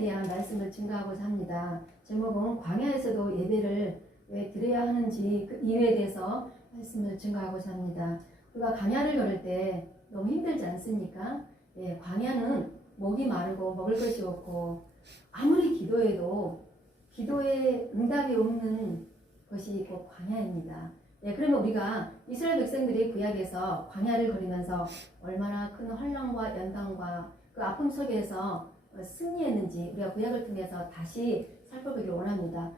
광야에 대한 말씀을 증거하고자 합니다. 제목은 광야에서도 예배를 왜 드려야 하는지 그 이유에 대해서 말씀을 증거하고자 합니다. 우리가 광야를 걸을 때 너무 힘들지 않습니까? 예, 광야는 목이 마르고 먹을 것이 없고 아무리 기도해도 기도에 응답이 없는 것이 곧 광야입니다. 예, 그러면 우리가 이스라엘 백성들이 구약에서 광야를 걸으면서 얼마나 큰 환난과 연단과 그 아픔 속에서 승리했는지 우리가 구약을 통해서 다시 살펴보기를 원합니다.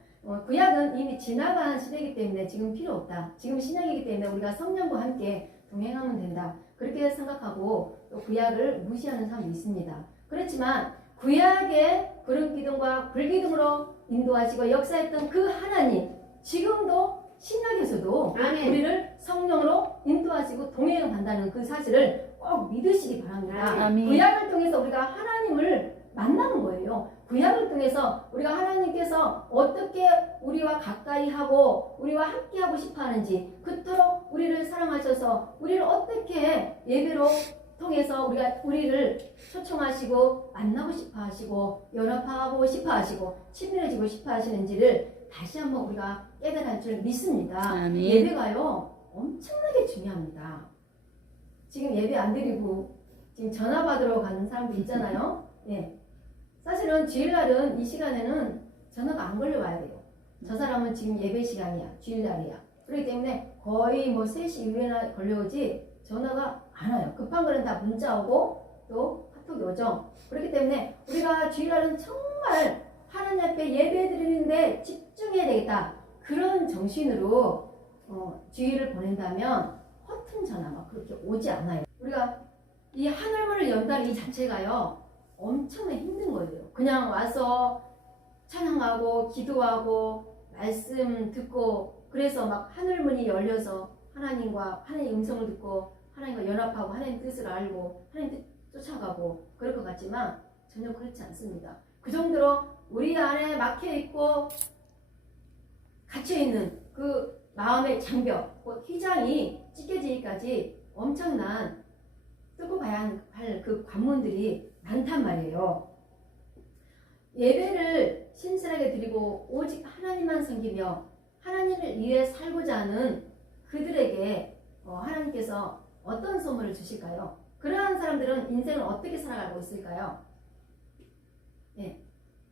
구약은 이미 지나간 시대이기 때문에 지금 필요 없다. 지금 신약이기 때문에 우리가 성령과 함께 동행하면 된다. 그렇게 생각하고 또 구약을 무시하는 사람도 있습니다. 그렇지만 구약의 그런 기둥과 불기둥으로 인도하시고 역사했던 그 하나님, 지금도 신약에서도 아멘. 우리를 성령으로 인도하시고 동행한다는 그 사실을 꼭 믿으시기 바랍니다. 아멘. 구약을 통해서 우리가 하나님을 만나는 거예요. 구약을 통해서 우리가 하나님께서 어떻게 우리와 가까이 하고 우리와 함께 하고 싶어 하는지, 그토록 우리를 사랑하셔서 우리를 어떻게 예배로 통해서 우리를 초청하시고 만나고 싶어 하시고 연합하고 싶어 하시고 친밀해지고 싶어 하시는지를 다시 한번 우리가 깨달을 줄 믿습니다. 아멘. 예배가요 엄청나게 중요합니다. 지금 예배 안 드리고 지금 전화 받으러 가는 사람들 있잖아요. 예. 사실은 주일날은 이 시간에는 전화가 안 걸려와야 돼요. 저 사람은 지금 예배 시간이야, 주일날이야. 그렇기 때문에 거의 뭐 3시 이후에나 걸려오지 전화가 안 와요. 급한 거는 다 문자 오고 또 카톡이 오죠. 그렇기 때문에 우리가 주일날은 정말 하나님 앞에 예배 드리는데 집중해야 되겠다. 그런 정신으로 주일을 보낸다면 허튼 전화가 그렇게 오지 않아요. 우리가 이 하늘문을 연다는 이 자체가요 엄청나게 힘든 거예요. 그냥 와서 찬양하고 기도하고 말씀 듣고 그래서 막 하늘문이 열려서 하나님 음성을 듣고 하나님과 연합하고 하나님 뜻을 알고 하나님 뜻 쫓아가고 그럴 것 같지만 전혀 그렇지 않습니다. 그 정도로 우리 안에 막혀있고 갇혀있는 그 마음의 장벽, 휘장이 찢겨지기까지 엄청난 뚫고 가야 할 그 관문들이 많단 말이에요. 예배를 신실하게 드리고 오직 하나님만 섬기며 하나님을 위해 살고자 하는 그들에게 하나님께서 어떤 선물을 주실까요? 그러한 사람들은 인생을 어떻게 살아가고 있을까요? 예.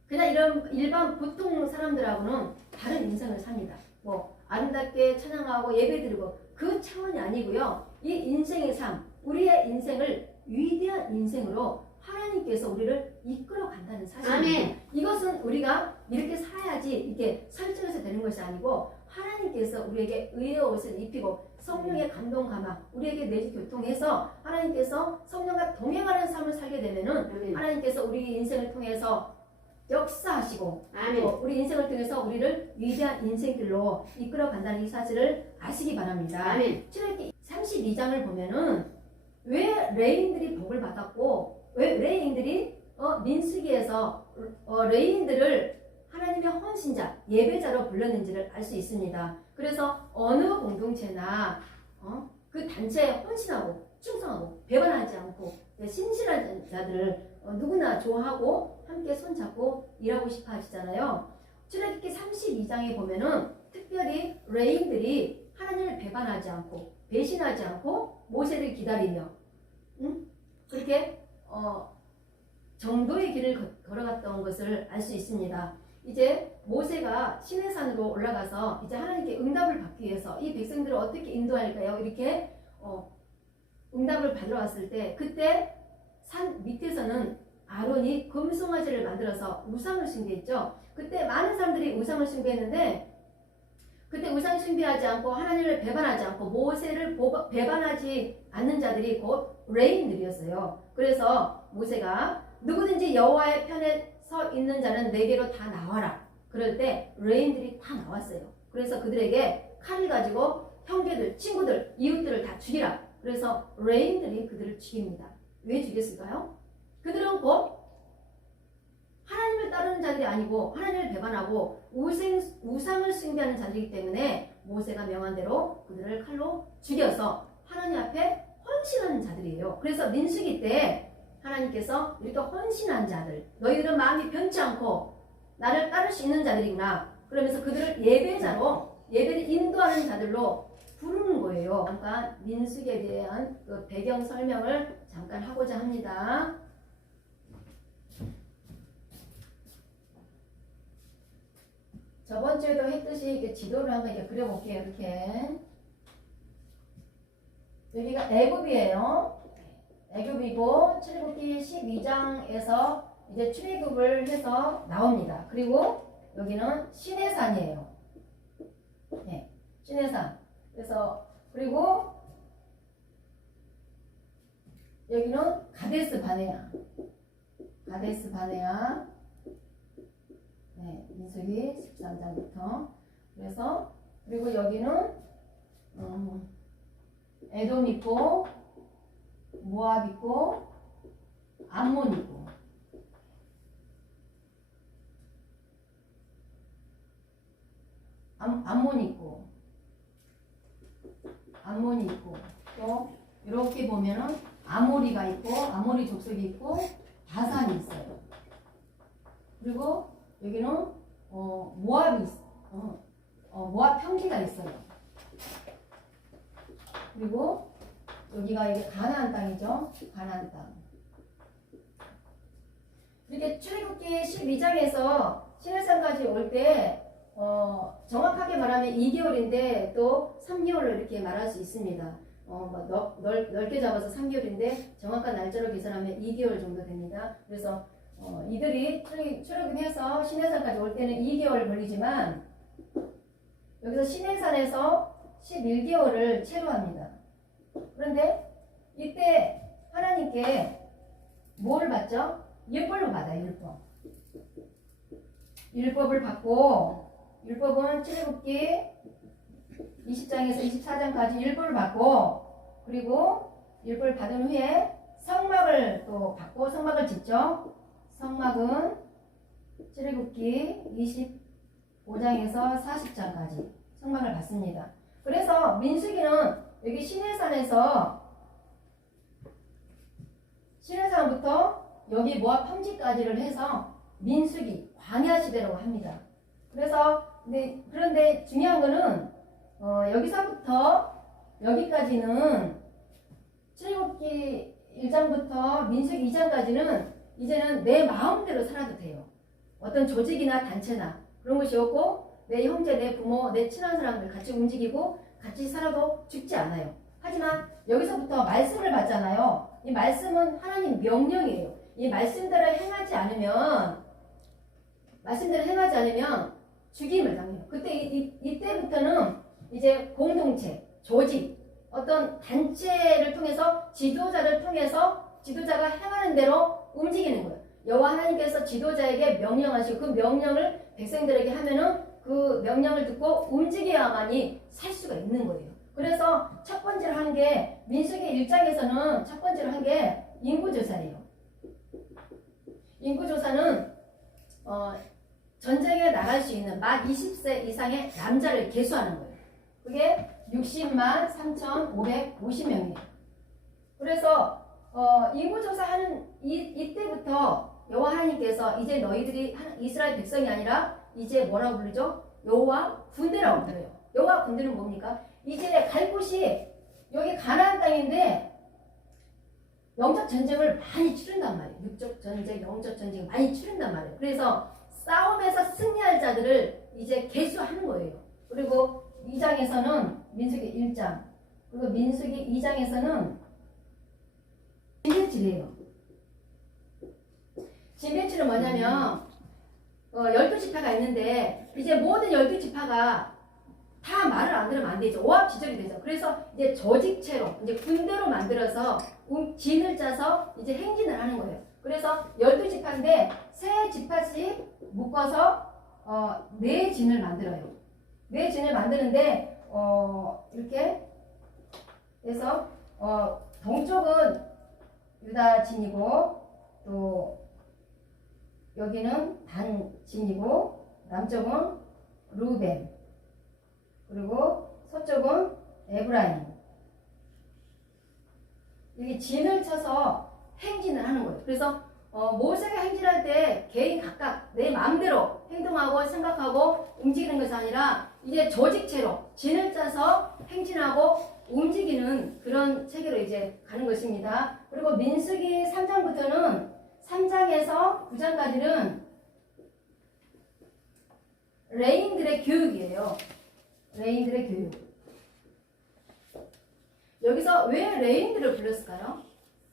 그냥 이런 일반 보통 사람들하고는 다른 인생을 삽니다. 뭐 아름답게 찬양하고 예배드리고 그 차원이 아니고요. 이 인생의 삶, 우리의 인생을 위대한 인생으로 하나님께서 우리를 이끌어 간다는 사실입니다. 이것은 우리가 이렇게 살아야지 이렇게 설정해서 되는 것이 아니고 하나님께서 우리에게 의의 옷을 입히고 성령의 감동 감화 우리에게 내주 교통해서 하나님께서 성령과 동행하는 삶을 살게 되면은 하나님께서 우리 인생을 통해서 역사하시고 또 우리 인생을 통해서 우리를 위대한 인생들로 이끌어 간다는 이 사실을 아시기 바랍니다. 출애굽기 32장을 보면은 왜 레인들이 복을 받았고 왜 레인들이 민수기에서 레인들을 하나님의 헌신자, 예배자로 불렀는지를 알 수 있습니다. 그래서 어느 공동체나 그 단체에 헌신하고 충성하고 배반하지 않고 신실한 자들을 누구나 좋아하고 함께 손잡고 일하고 싶어 하시잖아요. 출애굽기 32장에 보면은 특별히 레인들이 하나님을 배반하지 않고 배신하지 않고 모세를 기다리며 그렇게 정도의 길을 걸어갔던 것을 알 수 있습니다. 이제 모세가 시내산으로 올라가서 이제 하나님께 응답을 받기 위해서 이 백성들을 어떻게 인도할까요? 이렇게 응답을 받으러 왔을 때 그때 산 밑에서는 아론이 금송아지를 만들어서 우상을 숭배했죠. 그때 많은 사람들이 우상을 숭배했는데 그때 우상 숭배하지 않고 하나님을 배반하지 않고 모세를 배반하지 않는 자들이 곧 레인들이었어요. 그래서 모세가 누구든지 여호와의 편에 서 있는 자는 내게로 다 나와라. 그럴 때 레인들이 다 나왔어요. 그래서 그들에게 칼을 가지고 형제들, 친구들, 이웃들을 다 죽이라. 그래서 레인들이 그들을 죽입니다. 왜 죽였을까요? 그들은 곧 하나님을 따르는 자들이 아니고 하나님을 배반하고 우상을 숭배하는 자들이기 때문에 모세가 명한 대로 그들을 칼로 죽여서 하나님 앞에 헌신하는 자들이에요. 그래서 민수기 때 하나님께서 이렇게 헌신한 자들, 너희들은 마음이 변치 않고 나를 따를 수 있는 자들이구나. 그러면서 그들을 예배자로, 예배를 인도하는 자들로 부르는 거예요. 잠깐 민수기에 대한 그 배경 설명을 잠깐 하고자 합니다. 저번 주에도 했듯이 이렇게 지도를 한번 이렇게 그려볼게요. 이렇게. 여기가 애굽이에요. 애굽이고 출애굽기 12장에서 이제 출애굽을 해서 나옵니다. 그리고 여기는 시내산이에요. 네, 시내산. 그래서 그리고 여기는 가데스 바네아. 가데스 바네아. 네, 민수기 13장부터. 그래서 그리고 여기는 에돔 있고 모압 있고 암몬 있고. 암몬이 있고 암몬이 있고 또 이렇게 보면은 아모리가 있고 아모리 족속이 있고 바산이 있어요. 그리고 여기는 모압이 있어. 모압 평지가 있어요. 그리고 여기가 이게 가나안 땅이죠. 가나안 땅. 이렇게 출애굽기 12장에서 시내산까지 올 때 정확하게 말하면 2개월인데 또 3개월로 이렇게 말할 수 있습니다. 넓게 잡아서 3개월인데 정확한 날짜로 계산하면 2개월 정도 됩니다. 그래서 이들이 출애굽해서 시내산까지 올 때는 2개월 걸리지만 여기서 시내산에서 11개월을 채로합니다. 그런데 이때 하나님께 뭘 받죠? 율법을 받아요. 율법을 받고 율법은 출애굽기 20장에서 24장까지 율법을 받고 그리고 율법을 받은 후에 성막을 또 받고 성막을 짓죠. 성막은 출애굽기 25장에서 40장까지 성막을 받습니다. 그래서 민수기는 여기 시내산부터 여기 모압 평지까지를 해서 민수기 광야 시대라고 합니다. 그래서 그런데 중요한 거는 여기서부터 여기까지는 출애굽기 1장부터 민수기 2장까지는 이제는 내 마음대로 살아도 돼요. 어떤 조직이나 단체나 그런 것이 없고 내 형제, 내 부모, 내 친한 사람들 같이 움직이고 같이 살아도 죽지 않아요. 하지만 여기서부터 말씀을 받잖아요. 이 말씀은 하나님 명령이에요. 이 말씀대로 행하지 않으면 죽임을 당해요. 그때 이때부터는 이제 공동체, 조직, 어떤 단체를 통해서 지도자를 통해서 지도자가 행하는 대로 움직이는 거예요. 여호와 하나님께서 지도자에게 명령하시고 그 명령을 백성들에게 하면은 그 명령을 듣고 움직여야만이 살 수가 있는 거예요. 그래서 첫 번째로 한 게 민수기 1장에서는 첫 번째로 한 게 인구조사예요. 인구조사는 전쟁에 나갈 수 있는 만 20세 이상의 남자를 계수하는 거예요. 그게 60만 3,550명이에요. 그래서 인구조사하는 이때부터 여호와 하나님께서 이제 너희들이 이스라엘 백성이 아니라 이제 뭐라고 부르죠? 여호와 군대라고 불러요. 여호와 군대는 뭡니까? 이제 갈 곳이 여기 가나안 땅인데 영적 전쟁을 많이 치른단 말이에요. 육적 전쟁, 영적 전쟁 많이 치른단 말이에요. 그래서 싸움에서 승리할 자들을 이제 계수하는 거예요. 그리고 2장에서는 민수기 1장 그리고 민수기 2장에서는 진배치래요. 진배치는 뭐냐면 12지파가 있는데 이제 모든 12지파가 다 말을 안 들으면 안 되죠. 오합지졸이 되죠. 그래서 이제 조직체로 이제 군대로 만들어서 진을 짜서 이제 행진을 하는 거예요. 그래서 12지파인데 세 지파씩 묶어서 4진을 만들어요. 4진을 만드는데 이렇게 해서 동쪽은 유다 진이고 또 여기는 단 진이고 남쪽은 루벤 그리고 서쪽은 에브라임. 여기 진을 쳐서 행진을 하는 거예요. 그래서 모세가 행진할 때 개인 각각 내 마음대로 행동하고 생각하고 움직이는 것이 아니라 이제 조직체로 진을 짜서 행진하고 움직이는 그런 체계로 이제 가는 것입니다. 그리고 민수기 3장부터는 3장에서 9장까지는 레인들의 교육이에요. 레인들의 교육. 여기서 왜 레인들을 불렀을까요?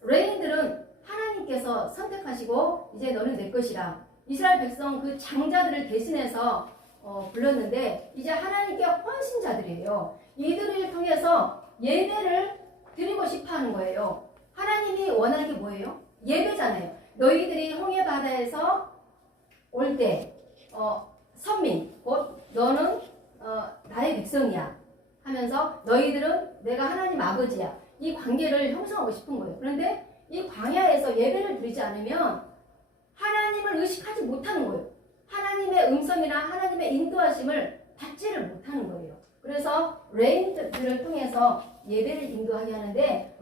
레인들은 하나님께서 선택하시고 이제 너는 내 것이라 이스라엘 백성 그 장자들을 대신해서 불렀는데 이제 하나님께 헌신자들이에요. 이들을 통해서 예배를 드리고 싶어 하는 거예요. 하나님이 원하는 게 뭐예요? 예배잖아요. 너희들이 홍해 바다에서 올 때 선민 곧 너는 나의 백성이야 하면서 너희들은 내가 하나님 아버지야. 이 관계를 형성하고 싶은 거예요. 그런데 이 광야에서 예배를 드리지 않으면 하나님을 의식하지 못하는 거예요. 하나님의 음성이나 하나님의 인도하심을 받지를 못하는 거예요. 그래서 레인들을 통해서 예배를 인도하게 하는데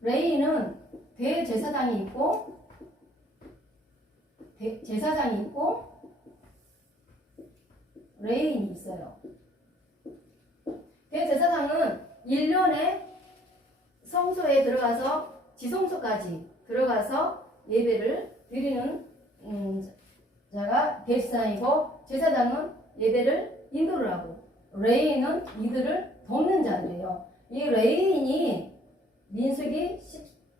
레인은 대제사장이 있고 제사장이 있고 레인이 있어요. 대제사장은 1년에 성소에 들어가서 지성소까지 들어가서 예배를 드리는 자가 대제사장이고 제사장은 예배를 인도를 하고 레인은 이들을 돕는 자들이에요. 이 레인이 민수기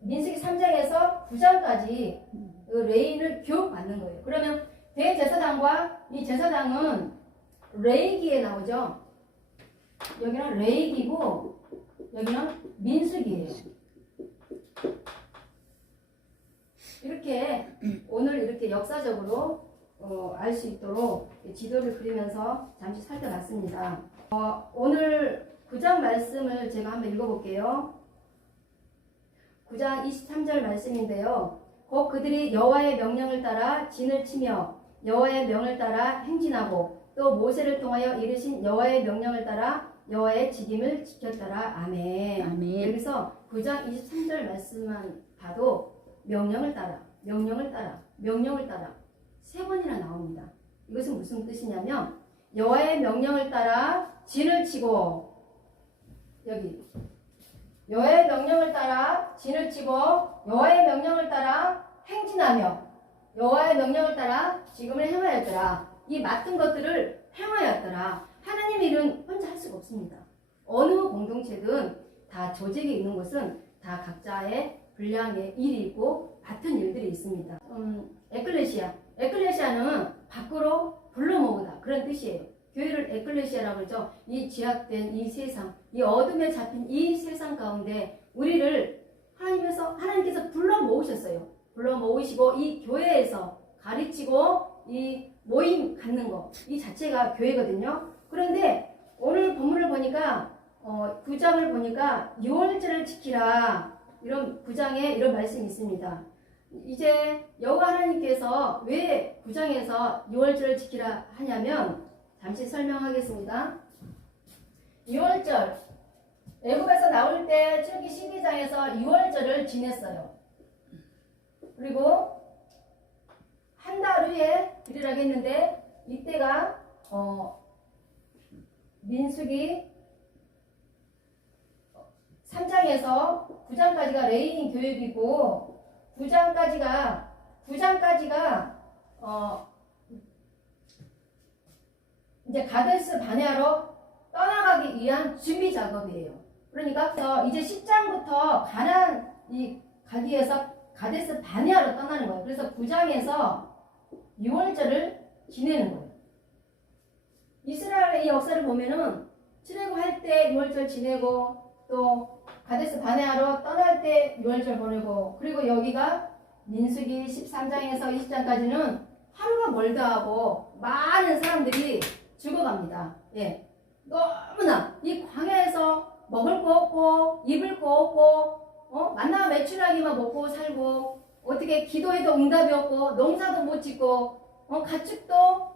3장에서 9장까지 그 레인을 교육받는 거예요. 그러면 대제사장과 이 제사장은 레이기에 나오죠. 여기는 레이기고 여기는 민수기예요. 이렇게 오늘 이렇게 역사적으로 알 수 있도록 지도를 그리면서 잠시 살펴봤습니다. 오늘 9장 말씀을 제가 한번 읽어볼게요. 9장 23절 말씀인데요. 곧 그들이 여호와의 명령을 따라 진을 치며 여호와의 명을 따라 행진하고 또 모세를 통하여 이르신 여호와의 명령을 따라 여호와의 직임을 지켰더라. 아멘. 아멘. 여기서 9장 23절 말씀만 봐도 명령을 따라 세 번이나 나옵니다. 이것은 무슨 뜻이냐면 여호와의 명령을 따라 진을 치고 여기 여호와의 명령을 따라 진을 치고 여호와의 명령을 따라 행진하며 여호와의 명령을 따라 지금을 행하였더라. 이 맡은 것들을 행하였더라. 하나님의 일은 혼자 할 수가 없습니다. 어느 공동체든 다 조직이 있는 곳은 다 각자의 분량의 일이 있고 맡은 일들이 있습니다. 에클레시아는 밖으로 불러 모으다 그런 뜻이에요. 교회를 에클레시아라고 그러죠. 이 죄악된 이 세상, 이 어둠에 잡힌 이 세상 가운데 우리를 하나님께서 불러 모으셨어요. 불러 모으시고 이 교회에서 가르치고 이 모임 갖는 거, 이 자체가 교회거든요. 그런데 오늘 본문을 보니까 9장을 보니까 6월절을 지키라 이런 9장에 이런 말씀이 있습니다. 이제 여호와 하나님께서 왜 9장에서 6월절을 지키라 하냐면 잠시 설명하겠습니다. 6월절 애굽에서 나올 때 출애굽기 12장에서 6월절을 지냈어요. 그리고 한 달 후에 드리라고 했는데 이때가 민수기 3장에서 9장까지가 레인 교육이고 9장까지가 이제 가데스 바네아로 떠나가기 위한 준비 작업이에요. 그러니까 이제 10장부터 가기 위해서 가데스 바네아로 떠나는 거예요. 그래서 9장에서 6월절을 지내는 거예요. 이스라엘의 이 역사를 보면은 출애굽할 때 6월절 지내고 또 가데스 바네아로 떠날 때 6월절 보내고 그리고 여기가 민수기 13장에서 20장까지는 하루가 멀다 하고 많은 사람들이 죽어갑니다. 예. 너무나 이 광야에서 먹을 거 없고 입을 거 없고 만나 매출하기만 먹고 살고 어떻게 기도해도 응답이 없고 농사도 못 짓고 가축도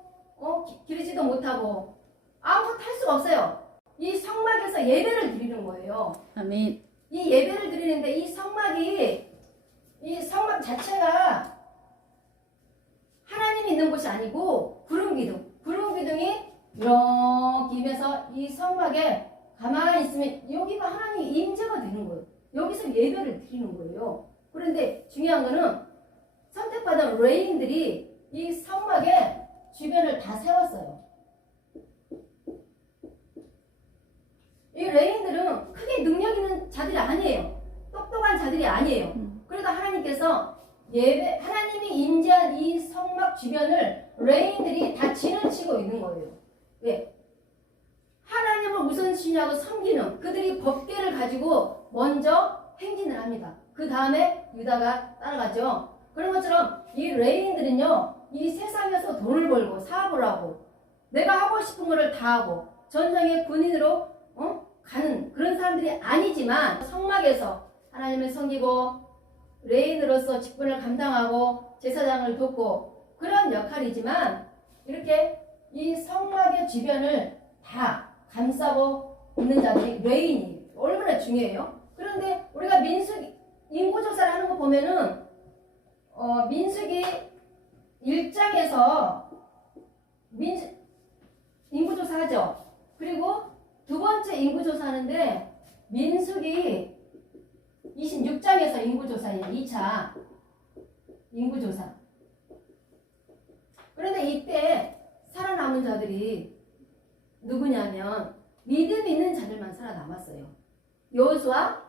기르지도 못하고 아무것도 할 수가 없어요. 이 성막에서 예배를 드리는 거예요. 아멘. 이 예배를 드리는데 이 성막 자체가 하나님이 있는 곳이 아니고 구름 기둥이 이렇게 임해서 이 성막에 가만히 있으면 여기가 하나님 임재가 되는 거예요. 여기서 예배를 드리는 거예요. 그런데 중요한 거는 선택받은 레인들이 이 성막의 주변을 다 세웠어요. 이 레인들은 크게 능력 있는 자들이 아니에요. 똑똑한 자들이 아니에요. 그래도 하나님께서 하나님이 임재한 이 성막 주변을 레인들이 다 지나치고 있는 거예요. 왜? 하나님을 우선순위하고 섬기는 그들이 법궤를 가지고 먼저 행진을 합니다. 그 다음에 유다가 따라가죠. 그런 것처럼 이 레인들은요, 이 세상에서 돈을 벌고 사업을 하고 내가 하고 싶은 거를 다 하고 전장의 군인으로 가는 그런 사람들이 아니지만 성막에서 하나님을 섬기고 레인으로서 직분을 감당하고 제사장을 돕고 그런 역할이지만 이렇게 이 성막의 주변을 다 감싸고 있는 자들이 레인이 얼마나 중요해요. 그런데 우리가 민수기 인구조사를 하는 거 보면은 민수기 1장에서 인구조사 하죠. 그리고 두 번째 인구조사 하는데 민수기 26장에서 인구조사예요. 2차 인구조사. 그런데 이때 살아남은 자들이 누구냐면 믿음 있는 자들만 살아남았어요. 여호수아,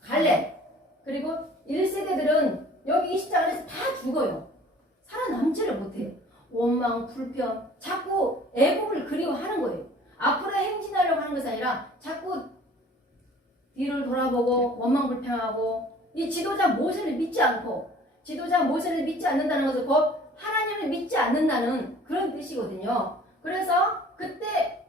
갈렙, 그리고 1세대들은 여기 20장 안에서 다 죽어요. 살아남지를 못해요. 원망, 불평, 자꾸 애굽을 그리워하는 거예요. 앞으로 행진하려고 하는 것이 아니라 자꾸 뒤를 돌아보고 원망불평하고 이 지도자 모세를 믿지 않고 지도자 모세를 믿지 않는다는 것은 곧 하나님을 믿지 않는다는 그런 뜻이거든요. 그래서 그때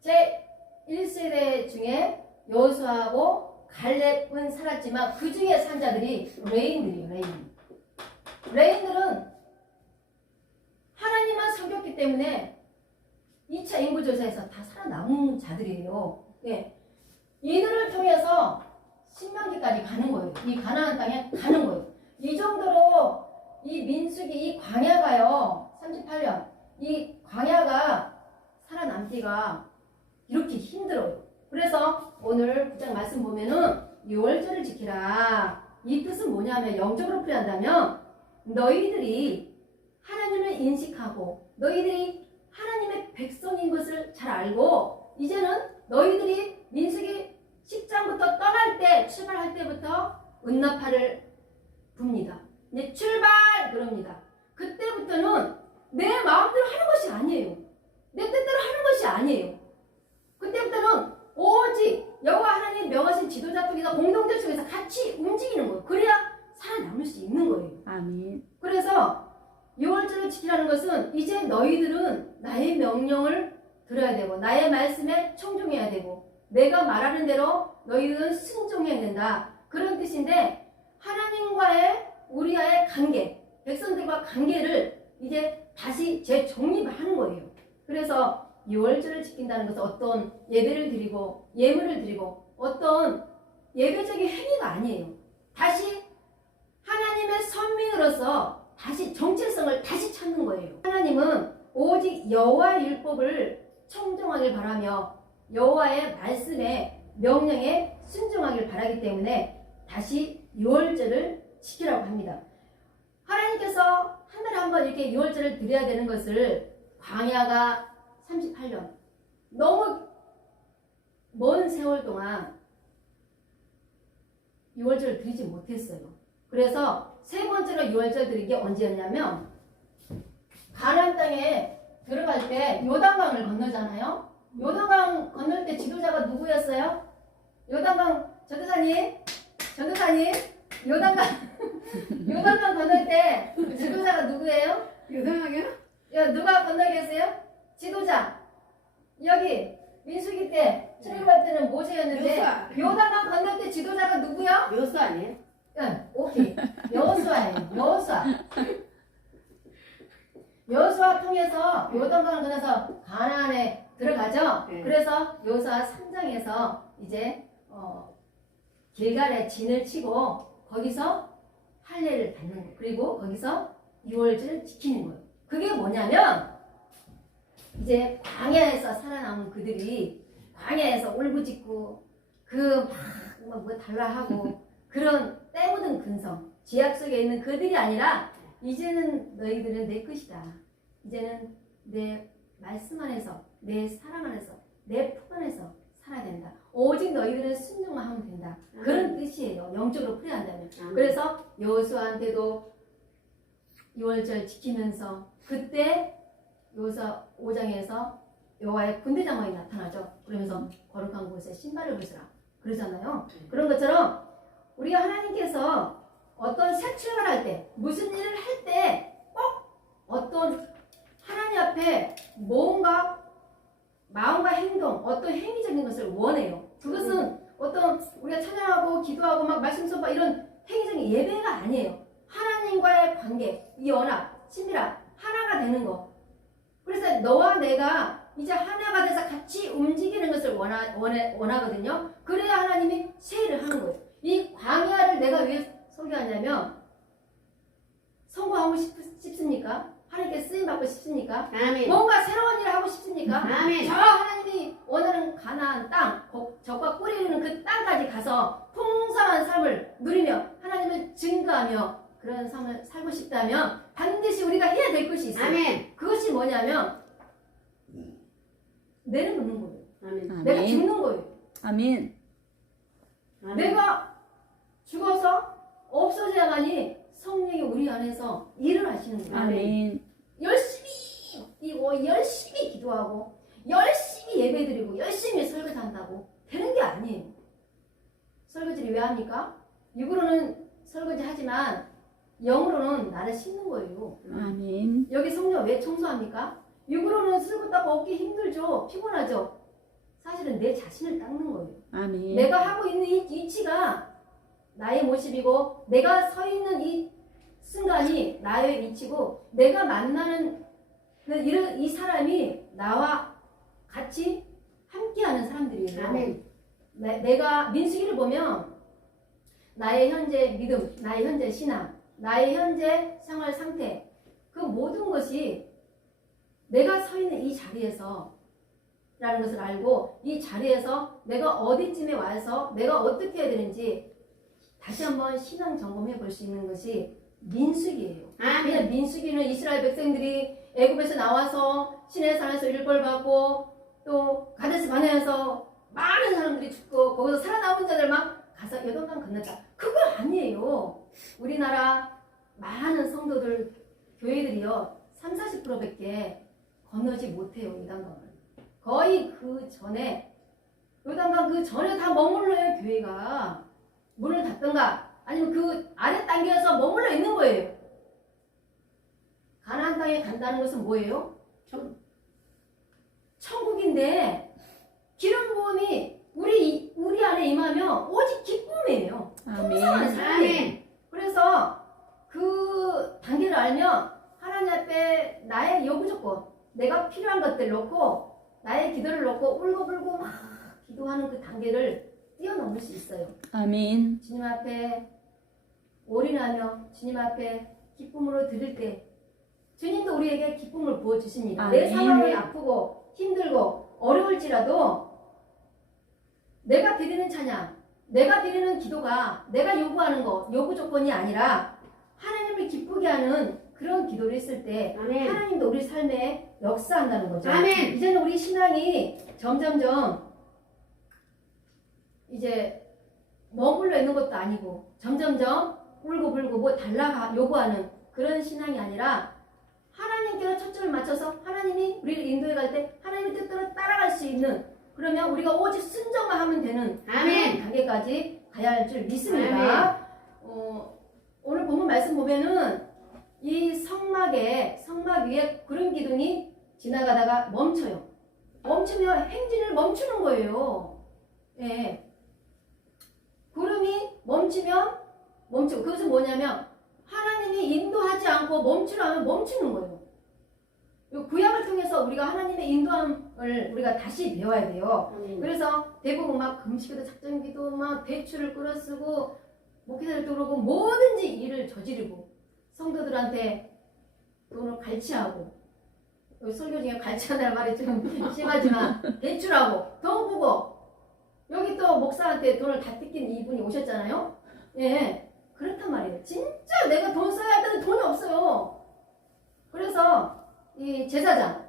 제 1세대 중에 여호수아하고 갈렙은 살았지만 그 중에 산 자들이 레인들이에요. 레인들은 하나님만 섬겼기 때문에 2차 인구조사에서 다 살아남은 자들이에요. 예. 이들을 통해서 신명기까지 가는 거예요. 이 가나안 땅에 가는 거예요. 이 정도로 이 민수기 이 광야가요. 38년 이 광야가 살아남기가 이렇게 힘들어요. 그래서 오늘 9장 말씀 보면은 유월절을 지키라. 이 뜻은 뭐냐면 영적으로 풀이한다면 너희들이 하나님을 인식하고 너희들이 하나님의 백성인 것을 잘 알고 이제는 너희들이 민수기 10장부터 떠날 때 출발할 때부터 은나팔을 붑니다. 이제 출발 그럽니다. 그때부터는 내 마음대로 하는 것이 아니에요. 내 뜻대로 하는 것이 아니에요. 그때부터는 오직 여호와 하나님 명하신 지도자 통해서 공동체 속에서 같이 움직이는 거예요. 그래야 살아남을 수 있는 거예요. 아멘. 그래서 6월절을 지키라는 것은 이제 너희들은 나의 명령을 들어야 되고 나의 말씀에 청종해야 되고 내가 말하는 대로 너희들은 순종해야 된다. 그런 뜻인데 하나님과의 우리와의 관계, 백성들과 관계를 이제 다시 재정립하는 거예요. 그래서 6월절을 지킨다는 것은 어떤 예배를 드리고 예물을 드리고 어떤 예배적인 행위가 아니에요. 다시 하나님의 선민으로서 다시 정체성을 다시 찾는 거예요. 하나님은 오직 여호와의 율법을 청종하길 바라며 여호와의 말씀에 명령에 순종하길 바라기 때문에 다시 6월절을 지키라고 합니다. 하나님께서 한 달에 한 번 이렇게 6월절을 드려야 되는 것을 광야가 38년 너무 먼 세월 동안 6월절을 드리지 못했어요. 그래서 세 번째로 6월절 드린 게 언제였냐면 가나안 땅에 들어갈 때 요단강을 건너잖아요. 요단강 건널 때 지도자가 누구였어요? 요단강 전도사님 요단강 건널 때 지도자가 누구예요? 요단강이요? 누가 건너겠어요? 지도자. 여기 민수기 때 출애굽할 때는 모세였는데 여호수아. 요단강 건널 때 지도자가 누구요? 여수 아니에요? 응, 오케이. 여호수아예요. 여호수아. 여호수아 통해서 요단강을 건너서 가나안에 들어가죠. 네. 그래서 여호수아 3장에서 이제 길갈에 진을 치고 거기서 할례를 받는 거예요. 그리고 거기서 유월절을 지키는 거예요. 그게 뭐냐면 이제 광야에서 살아남은 그들이 광야에서 울부짖고 뭐 달라하고 그런 때 묻은 근성, 죄악 속에 있는 그들이 아니라 이제는 너희들은 내 것이다. 이제는 내 말씀 안에서, 내 사랑 안에서, 내 품 안에서 살아야 된다. 오직 너희들은 순종만 하면 된다. 그런 뜻이에요. 영적으로 풀이한다면. 그래서 여호수아한테도 유월절 지키면서 그때 여호수아 5장에서 여호와의 군대 장막이 나타나죠. 그러면서 거룩한 곳에 신발을 벗으라 그러잖아요. 그런 것처럼 우리가 하나님께서 어떤 새 출발할 때, 무슨 일을 할 때 꼭 어떤 하나님 앞에 뭔가 마음과 행동, 어떤 행위적인 것을 원해요. 그것은 어떤 우리가 찬양하고 기도하고 막 말씀 선포 이런 행위적인 예배가 아니에요. 하나님과의 관계, 이 연합, 친밀함, 하나가 되는 거. 그래서 너와 내가 이제 하나가 돼서 같이 움직이는 것을 원하거든요. 그래야 하나님이 세일을 하는 거예요. 이 광야를 내가 왜 소개하냐면 성공하고 싶습니까? 하나님께 쓰임받고 싶습니까? 아멘. 뭔가 새로운 일을 하고 싶습니까? 아멘. 저 하나님이 원하는 가나안 땅, 적과 꿀이 흐르는 그 땅까지 가서 풍성한 삶을 누리며 하나님을 증거하며 그런 삶을 살고 싶다면 반드시 우리가 해야 될 것이 있어요. 아멘. 그것이 뭐냐면 내는 묻는 거예요. 아멘. 내가 죽는 거예요. 아멘. 내가 죽어서 없어져야만이 성령이 우리 안에서 일을 하시는 거예요. 아멘. 열심히 뛰고 열심히 기도하고 열심히 예배드리고 열심히 설거지한다고 되는 게 아니에요. 설거지를 왜 합니까? 육으로는 설거지 하지만 영으로는 나를 씻는 거예요. 아멘. 여기 성령 왜 청소합니까? 육으로는 쓸고 닦고 얻기 힘들죠. 피곤하죠. 사실은 내 자신을 닦는 거예요. 아멘. 내가 하고 있는 이 위치가 나의 모습이고 내가 서 있는 이 순간이 나의 위치고 내가 만나는 이 사람이 나와 같이 함께하는 사람들이에요. 아멘. 내가 민수기를 보면 나의 현재 믿음, 나의 현재 신앙, 나의 현재 생활 상태 그 모든 것이 내가 서 있는 이 자리에서 라는 것을 알고 이 자리에서 내가 어디쯤에 와서 내가 어떻게 해야 되는지 다시 한번 신앙 점검해 볼 수 있는 것이 민수기예요. 그냥 민수기는 이스라엘 백성들이 애굽에서 나와서 시내 산에서 일벌 받고 또 가데스 바네아에서 많은 사람들이 죽고 거기서 살아남은 자들만 가서 요단강 건넜다. 그거 아니에요. 우리나라 많은 성도들 교회들이요 30-40%밖에 건너지 못해요. 요단강을. 거의 그 전에 요단강 그 전에 다 머물러요. 교회가 문을 닫던가 아니면 그 아래 단계에서 머물러 있는 거예요. 가나안 땅에 간다는 것은 뭐예요? 천국인데 기름 부음이 우리 안에 임하면 오직 기쁨이에요. 풍성한 삶이에요. 그래서 그 단계를 알면 하나님 앞에 나의 요구 조건, 내가 필요한 것들 놓고 나의 기도를 놓고 울고불고 막 기도하는 그 단계를 뛰어넘을 수 있어요. 아멘. 주님 앞에 올인하며 주님 앞에 기쁨으로 드릴 때 주님도 우리에게 기쁨을 부어주십니다. 내 상황이 아프고 힘들고 어려울지라도 내가 드리는 찬양, 내가 드리는 기도가 내가 요구하는 거, 요구 조건이 아니라 하나님을 기쁘게 하는 그런 기도를 했을 때 아멘. 하나님도 우리 삶에 역사한다는 거죠. 아멘. 이제는 우리 신앙이 점점점 이제 머물러 있는 것도 아니고 점점점 울고불고 뭐 달라가 요구하는 그런 신앙이 아니라 하나님께로 초점을 맞춰서 하나님이 우리를 인도해 갈 때 하나님의 뜻대로 따라갈 수 있는 그러면 우리가 오직 순종만 하면 되는 아멘. 그런 단계까지 가야 할 줄 믿습니다. 오늘 본문 말씀 보면은 이 성막 위에 구름 기둥이 지나가다가 멈춰요. 멈추면 행진을 멈추는 거예요. 예. 구름이 멈추면 멈추고 그것은 뭐냐면 하나님이 인도하지 않고 멈추라면 멈추는 거예요. 구약을 통해서 우리가 하나님의 인도함을 우리가 다시 배워야 돼요. 아멘. 그래서 대부분 막 금식기도 작전기도 막 대출을 끌어쓰고 목회자들도 그러고 뭐든지 일을 저지르고 성도들한테 돈을 갈취하고 여기 설교 중에 갈취한다는 말이 좀 심하지만 대출하고 돈 부고 여기 또 목사한테 돈을 다 뜯긴 이분이 오셨잖아요. 예, 그렇단 말이에요. 진짜 내가 돈 써야 할 때는 돈이 없어요. 그래서 이 제사장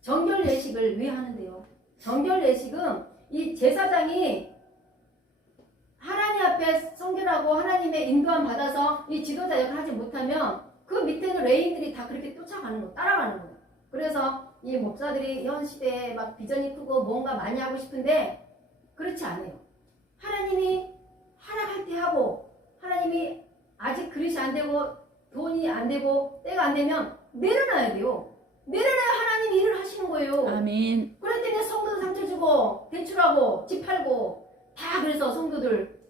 정결 예식을 왜 하는데요? 정결 예식은 이 제사장이 하나님 앞에 성결하고 하나님의 인도함 받아서 이 지도자 역할을 하지 못하면 그 밑에는 레인들이 다 그렇게 쫓아가는 거, 따라가는 거예요. 그래서 이 목사들이 현 시대에 막 비전이 크고 뭔가 많이 하고 싶은데 그렇지 않아요. 하나님이 허락할 때 하고 하나님이 아직 그릇이 안 되고 돈이 안 되고 때가 안 되면 내려놔야 돼요. 내려놔야 하나님이 일을 하시는 거예요. 아멘. 그럴 때는 성도들 상처 주고 대출하고 집 팔고 다 그래서 성도들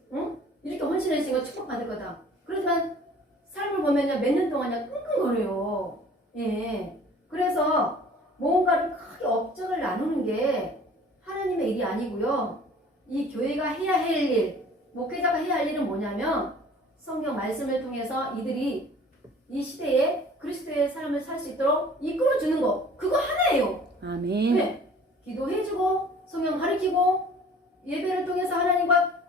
이렇게 헌신했으니까 축복받을 거다. 그렇지만 삶을 보면요 몇 년 동안요 끙끙거려요. 예. 그래서 뭔가를 크게 업적을 나누는 게 하나님의 일이 아니고요. 이 교회가 해야 할 일, 목회자가 해야 할 일은 뭐냐면 성경 말씀을 통해서 이들이 이 시대에 그리스도의 삶을 살 수 있도록 이끌어주는 거 그거 하나예요. 아멘. 네. 기도해주고 성경 가르치고 예배를 통해서 하나님과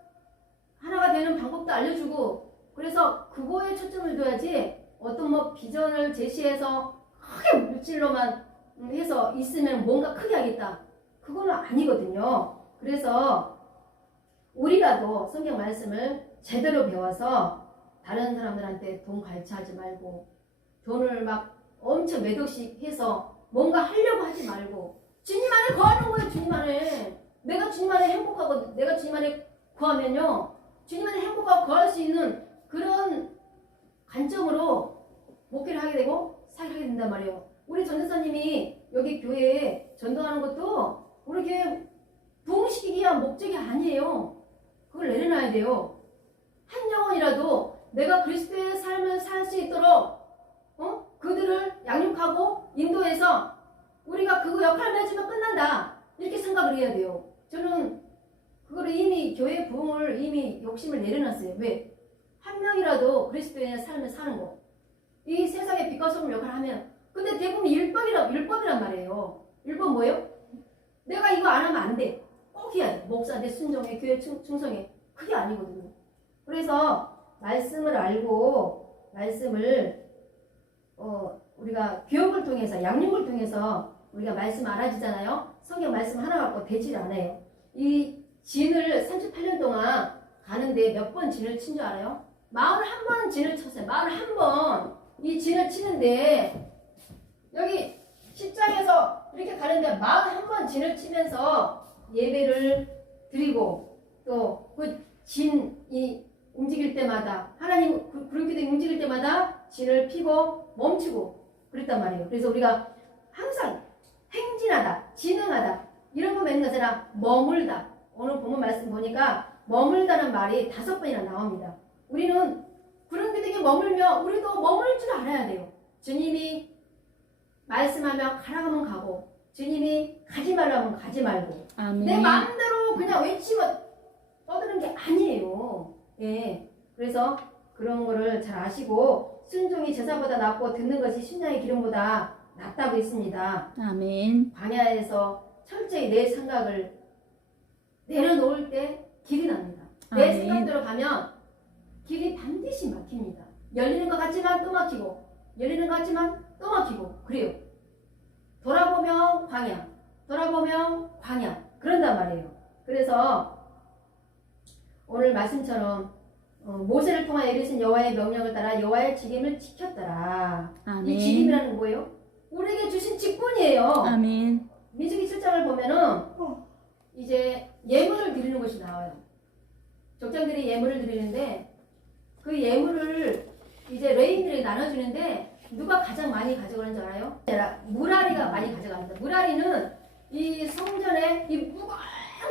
하나가 되는 방법도 알려주고 그래서 그거에 초점을 둬야지 어떤 뭐 비전을 제시해서 크게 물질로만 해서 있으면 뭔가 크게 하겠다. 그거는 아니거든요. 그래서 우리라도 성경 말씀을 제대로 배워서 다른 사람들한테 돈 갈취하지 말고 돈을 막 엄청 몇 억씩 해서 뭔가 하려고 하지 말고 주님 안에 거하는 거예요. 주님 안에. 내가 주님 안에 행복하고 내가 주님 안에 거하면요. 주님 안에 행복하고 거할 수 있는 그런 관점으로 목회를 하게 되고 살게 된단 말이에요. 우리 전도사님이 여기 교회에 전도하는 것도 우리 교회 부흥시키기 위한 목적이 아니에요. 그걸 내려놔야 돼요. 한 영혼이라도 내가 그리스도의 삶을 살 수 있도록 그들을 양육하고 인도해서 우리가 그 역할을 해주면 끝난다. 이렇게 생각을 해야 돼요. 저는 그거를 이미 교회 부흥을 이미 욕심을 내려놨어요. 왜? 한 명이라도 그리스도의 삶을 사는 거. 이 세상에 빛과 소금 역할을 하면 근데 대부분 율법이란 말이에요. 율법 뭐예요? 내가 이거 안 하면 안 돼. 꼭 해야 돼. 목사한테 순종해, 교회 충성해. 그게 아니거든요. 그래서 말씀을 알고 말씀을 우리가 교육을 통해서 양육을 통해서 우리가 말씀 알아주잖아요. 성경 말씀 하나 갖고 되질 않아요. 이 진을 38년 동안 가는데 몇 번 진을 친 줄 알아요? 41번 진을 쳤어요. 41번 이 진을 치는데 여기 10장에서 이렇게 가는데 41번 진을 치면서 예배를 드리고 또 그 진이 움직일 때마다 하나님 구름기둥이 움직일 때마다 진을 피고 멈추고 그랬단 말이에요. 그래서 우리가 항상 행진하다, 진행하다 이런 거 맺는 것이 아니라 머물다. 오늘 본문 말씀 보니까 머물다는 말이 5번이나 나옵니다. 우리는 구름기둥에 머물면 우리도 머물 줄 알아야 돼요. 주님이 말씀하면 가라가면 가고 주님이 가지 말라면 가지 말고 아멘. 내 마음대로 그냥 외치고 떠드는 게 아니에요. 예. 그래서 그런 거를 잘 아시고 순종이 제사보다 낫고 듣는 것이 심장의 기름보다 낫다고 했습니다. 아멘. 광야에서 철저히 내 생각을 내려놓을 때 길이 납니다. 내 아멘. 생각대로 가면 길이 반드시 막힙니다. 열리는 것 같지만 또 막히고 열리는 것 같지만 또 막히고 그래요. 돌아보면 광야, 돌아보면 광야 그런단 말이에요. 그래서 오늘 말씀처럼 모세를 통하여 이르신 여호와의 명령을 따라 여호와의 직임을 지켰더라. 아멘. 이 직임이라는 건 뭐예요? 우리에게 주신 직분이에요. 아멘. 민수기 7장을 보면은 이제 예물을 드리는 것이 나와요. 족장들이 예물을 드리는데 그 예물을 이제 레인들이 나눠주는데 누가 가장 많이 가져가는 줄 알아요? 무라리가 많이 가져갑니다. 무라리는 이 성전에 이 무거운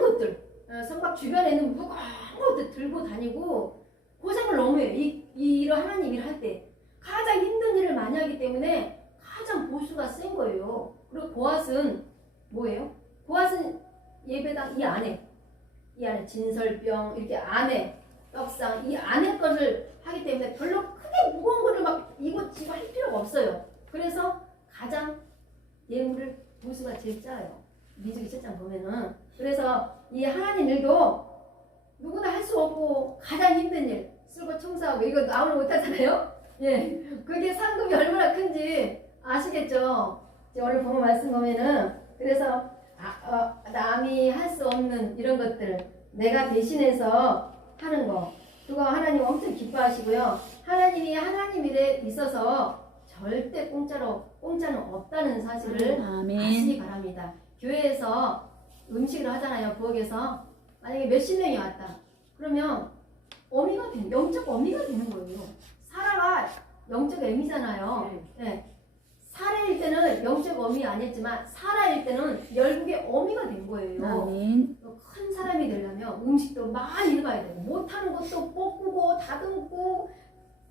것들, 성막 주변에 있는 무거운 것들 들고 다니고 고생을 너무 해요. 이런 하나님 일을 할 때 가장 힘든 일을 많이 하기 때문에 가장 보수가 센 거예요. 보앗은 뭐예요? 보앗은 예배당 이 안에 진설병 이렇게 안에 떡상 이 안에 것을 하기 때문에 별로 크게 무거운 거를 막 이것지고 할 필요가 없어요. 그래서 가장 예물을 보수가 제일 짜요. 민수기 7장 보면은. 그래서 이 하나님 일도 누구나 할 수 없고 가장 힘든 일 쓸고 청소하고 이거 아무나 못하잖아요. 예, 그게 상급이 얼마나 큰지 아시겠죠? 이제 오늘 보면 말씀 보면은 그래서 남이 할 수 없는 이런 것들 내가 대신해서 하는 거 그거 하나님 엄청 기뻐하시고요. 하나님이 하나님 일에 있어서 절대 공짜는 없다는 사실을 아멘. 아시기 바랍니다. 교회에서 음식을 하잖아요. 부엌에서 만약에 몇십 명이 왔다. 그러면 영적 어미가 되는 거예요. 사라가 영적 애미잖아요. 네. 사라일 때는 영적 어미 아니었지만 사라일 때는 열국의 어미가 된 거예요. 아멘. 큰 사람이 되려면 음식도 많이 해봐야 되고 못하는 것도 볶고 다듬고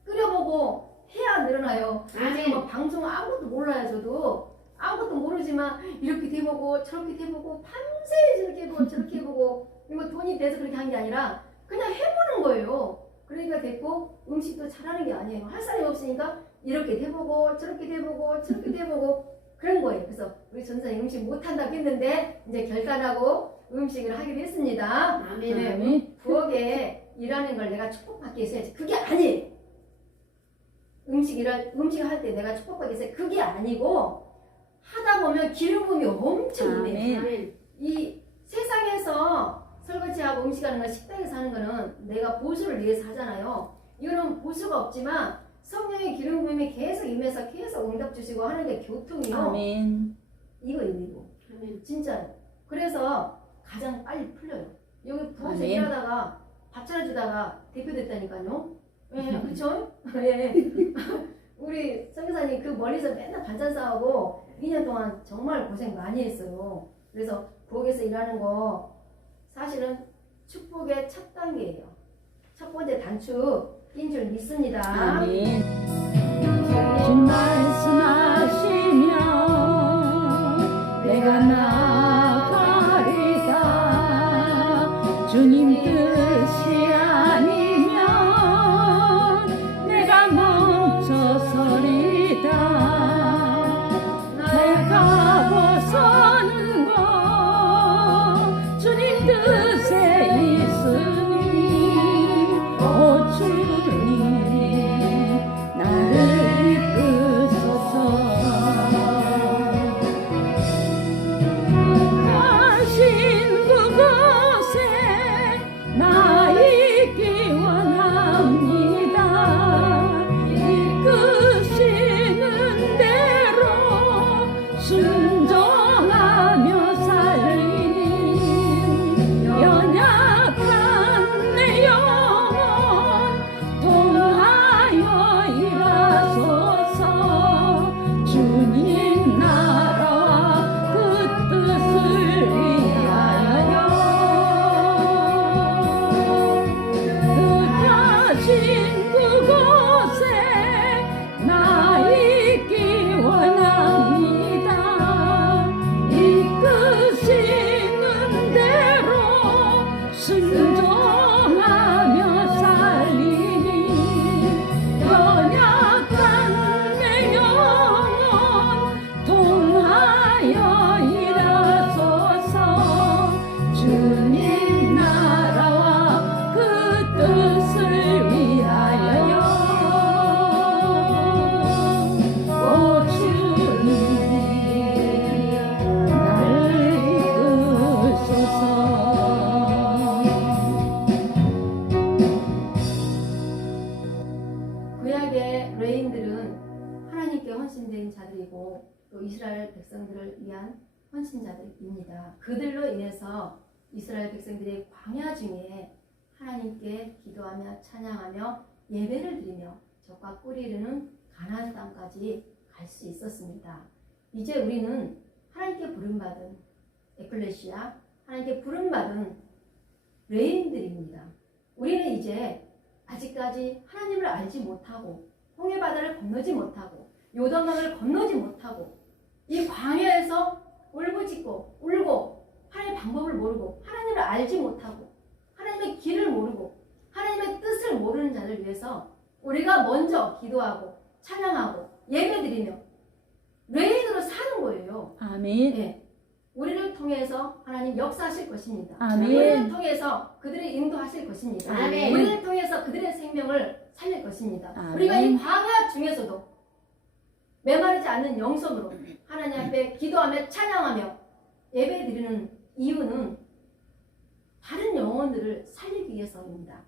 끓여보고 해야 늘어나요. 제가 뭐 방송 아무것도 몰라요. 저도 아무것도 모르지만 이렇게 돼보고 저렇게 돼보고 밤새 저렇게 해보고 저렇게 해보고 이거 돈이 돼서 그렇게 한 게 아니라 그냥 해보는 거예요. 그러니까 됐고 음식도 잘하는 게 아니에요. 할 사람이 없으니까 이렇게 돼보고 저렇게 돼보고 저렇게 돼보고 그런 거예요. 그래서 우리 전사님 음식 못한다고 했는데 이제 결단하고 음식을 하기로 했습니다. 아멘. 네, 부엌에 일하는 걸 내가 축복받게 했어야지. 그게 아니에요. 음식을 할 때 내가 축복받게 했어요. 그게 아니고 하다 보면 기름 부음이 엄청 임해요. 아멘. 이 세상에서 설거지하고 음식하는 건 식당에서 하는 거는 내가 보수를 위해서 하잖아요. 이거는 보수가 없지만 성령의 기름 부음이 계속 임해서 계속 응답 주시고 하는 게 교통이요. 아멘. 이거 일이고 아멘. 진짜. 그래서 가장 빨리 풀려요. 여기 부엌에서 아멘. 일하다가 밥 차려주다가 대표됐다니까요. 예, 그쵸? 예. 우리 선교사님 그 멀리서 맨날 반찬 싸우고 2년 동안 정말 고생 많이 했어요. 그래서 부엌에서 일하는 거 사실은 축복의 첫 단계예요. 첫 번째 단축인 줄 믿습니다. 아멘. 주 말씀하시면 내가 나가리다. 주님 뜻이 아니면 내가 멈춰서리다. 내가 벗어는 것 주님 뜻에 있으니 오 주님 나를 이끄소서. 가신 그곳에 나 있기 원합니다. 이끄시는 대로 순종하며 살리니 연약한 내 영혼 통하여 일하소서. 주님 나라와 그 뜻을 위하여 뜻하신 그곳에 나 있기 원합니다. 이끄시는 대로 순종하며 살리니 연약한 내 영혼 통하여 일하소서. 주님 나라와 그 뜻을 위하여 오 주님 나를 이끄소서. 구약의 레인들은 하나님께 헌신된 자들이고 또 이스라엘 백성들을 위한 헌신자들입니다. 그들로 인해서 이스라엘 백성들이 광야 중에 하나님께 기도하며 찬양하며 예배를 드리며 적과 꿀이 이르는 가나안 땅까지 갈 수 있었습니다. 이제 우리는 하나님께 부름받은 에클레시아, 하나님께 부름받은 레인들입니다. 우리는 이제 아직까지 하나님을 알지 못하고 홍해 바다를 건너지 못하고 요단강을 건너지 못하고 이 광야에서 울부짖고 울고 하나님의 방법을 모르고 하나님을 알지 못하고 하나님의 길을 모르고 하나님의 뜻을 모르는 자를 위해서 우리가 먼저 기도하고 찬양하고 예배드리며 레인으로 사는 거예요. 아멘. 예. 우리를 통해서 하나님 역사하실 것입니다. 아멘. 우리를 통해서 그들을 인도하실 것입니다. 아멘. 우리를 통해서 그들의 생명을 살릴 것입니다. 아멘. 우리가 이 광야 중에서도 메마르지 않는 영성으로 하나님 앞에 기도하며 찬양하며 예배드리는 이유는 다른 영혼들을 살리기 위해서입니다.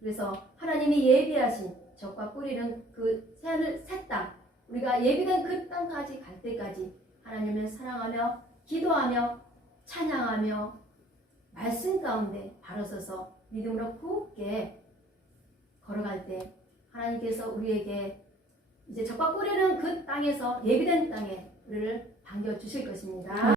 그래서 하나님이 예비하신 적과 꿀이는 그 새하늘 새 땅, 우리가 예비된 그 땅까지 갈 때까지 하나님을 사랑하며 기도하며 찬양하며 말씀 가운데 바로 서서 믿음으로 굳게 걸어갈 때 하나님께서 우리에게 이제 적과 꿀이는 그 땅에서 예비된 땅에 우리를 반겨 주실 것입니다.